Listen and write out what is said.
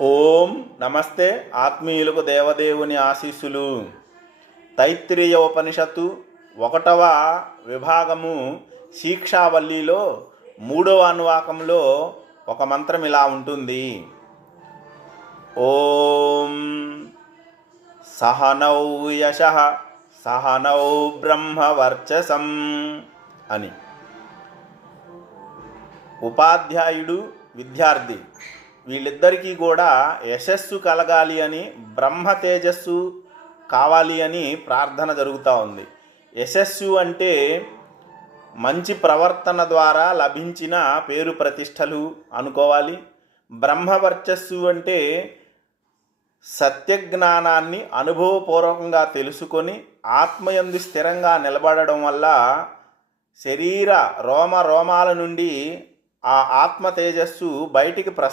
ఓం నమస్తే ఆత్మీయులకు దేవదేవుని ఆశీస్సులు. తైత్రీయ ఉపనిషత్తు ఒకటవ విభాగము శిక్షావల్లిలో మూడవ అనువాకంలో ఒక మంత్రం ఇలా ఉంటుంది. ఓం సహనౌ యశ సహనౌ బ్రహ్మవర్చసం అని. ఉపాధ్యాయుడు విద్యార్థి వీళ్ళిద్దరికీ కూడా యశస్సు కలగాలి అని బ్రహ్మ తేజస్సు కావాలి అని ప్రార్థన జరుగుతూ ఉంది. యశస్సు అంటే మంచి ప్రవర్తన ద్వారా లభించిన పేరు ప్రతిష్టలు అనుకోవాలి. బ్రహ్మవర్చస్సు అంటే సత్యజ్ఞానాన్ని అనుభవపూర్వకంగా తెలుసుకొని ఆత్మయందు స్థిరంగా నిలబడడం వల్ల శరీర రోమ రోమాల నుండి ఆ ఆత్మ తేజస్సు బయటికి ప్రస